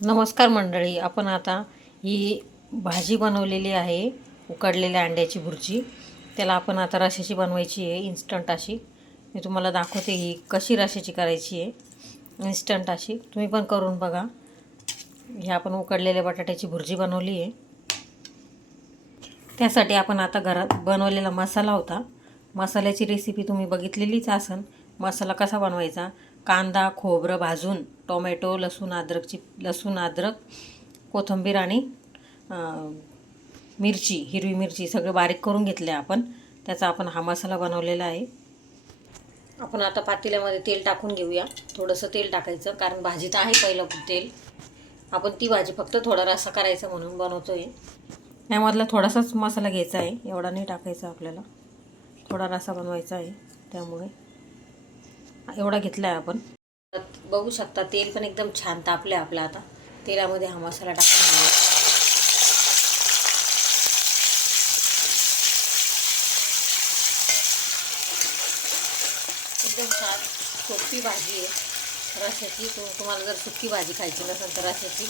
नमस्कार मंडळी, आपण आता ही भाजी बनवलेली आहे, उकडलेल्या अंड्याची भुर्जी. त्याला आपण आता रश्श्याची बनवायची आहे, इन्स्टंट अशी. मी तुम्हाला दाखवते ही कशी रश्श्याची करायची आहे, इन्स्टंट अशी. तुम्ही पण करून बघा. ही आपण उकडलेल्या बटाट्याची भुर्जी बनवली आहे. त्यासाठी आपण आता घरात बनवलेला मसाला होता. मसाल्याची रेसिपी तुम्ही बघितलेलीच असन. मसाला कसा बनवायचा: कांदा खोबरं भाजून, टोमॅटो लसूण अद्रक कोथिंबीर आणि मिरची, हिरवी मिरची सगळं बारीक करून घेतले आपण. त्याचा आपण हा मसाला बनवलेला आहे. आपण आता पातेल्यामध्ये तेल टाकून घेऊया. थोडंसं तेल टाकायचं, कारण भाजीत आहे पहिलं तेल. आपण ती भाजी फक्त थोडा रस्सा करायचा म्हणून बनवतोय. यामधला थोडासाच मसाला घ्यायचा आहे, एवढा नाही टाकायचा आपल्याला. थोडा रस्सा बनवायचा आहे, त्यामुळे एवढा घेतला आहे आपण. बघू शकता तेल पण एकदम छान तापले आपलं. आता तेलामध्ये हा मसाला टाकून घेऊया. एकदम छान सोपी भाजी आहे रश्श्याची. तुम्हाला जर सुकी भाजी खायची नसेल तर रश्श्याची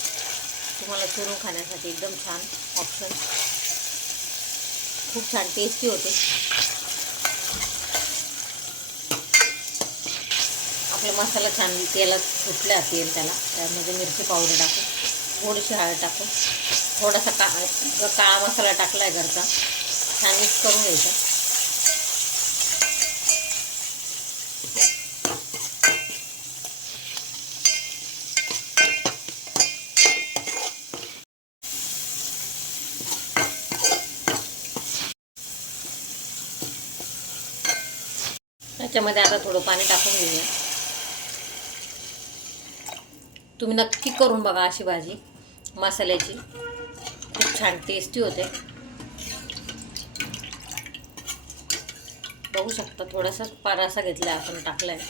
तुम्हाला चुरून खाण्यासाठी एकदम छान ऑप्शन. खूप छान टेस्टी होते. आपला मसाला छान तेलात सुटला त्याला. त्यामध्ये मिरची पावडर टाकून, थोडीशी हळद टाकून, थोडासा काळा मसाला टाकला आहे घरचा. छान मिक्स करून घ्यायचा. त्याच्यामध्ये आता थोडं पाणी टाकून घेऊया. तुम्ही नक्की करून बघा अशी भाजी मसाल्याची. खूप छान टेस्टी होते. बघू शकता थोडासा रस्सा घेतला आपण, टाकला आहे.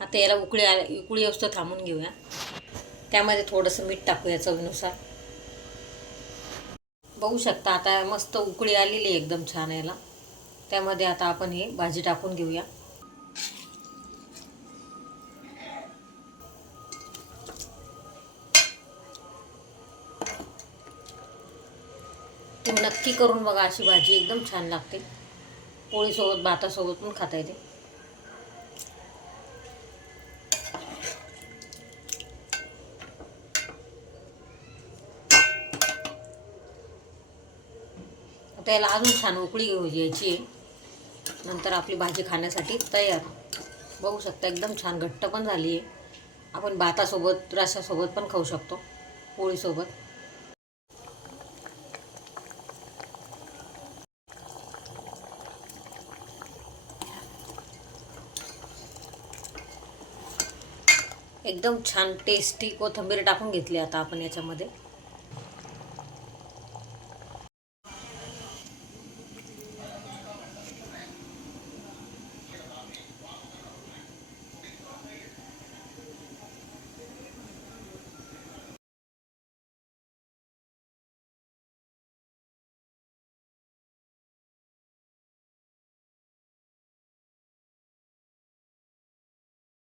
आता याला उकळी असतो थांबून घेऊया. त्यामध्ये थोडंसं मीठ टाकूया चवीनुसार. बघू शकता आता मस्त उकळी आलेली आहे एकदम छान याला. त्यामध्ये आता आपण ही भाजी टाकून घेऊया. तुम्ही नक्की करून बघा अशी भाजी, एकदम छान लागते. पोळीसोबत भातासोबत पण खाता येते. आता याला अजून छान उकळी घेऊ द्यायची आहे. नंतर आपली भाजी खाण्यासाठी तयार. बघू शकता एकदम छान घट्ट पण झाली आहे. आपण भातासोबत रश्श्यासोबत पण खाऊ शकतो, पोळीसोबत. एकदम छान टेस्टी कोथिंबीर टाकून घेतली आता आपण याच्यामध्ये.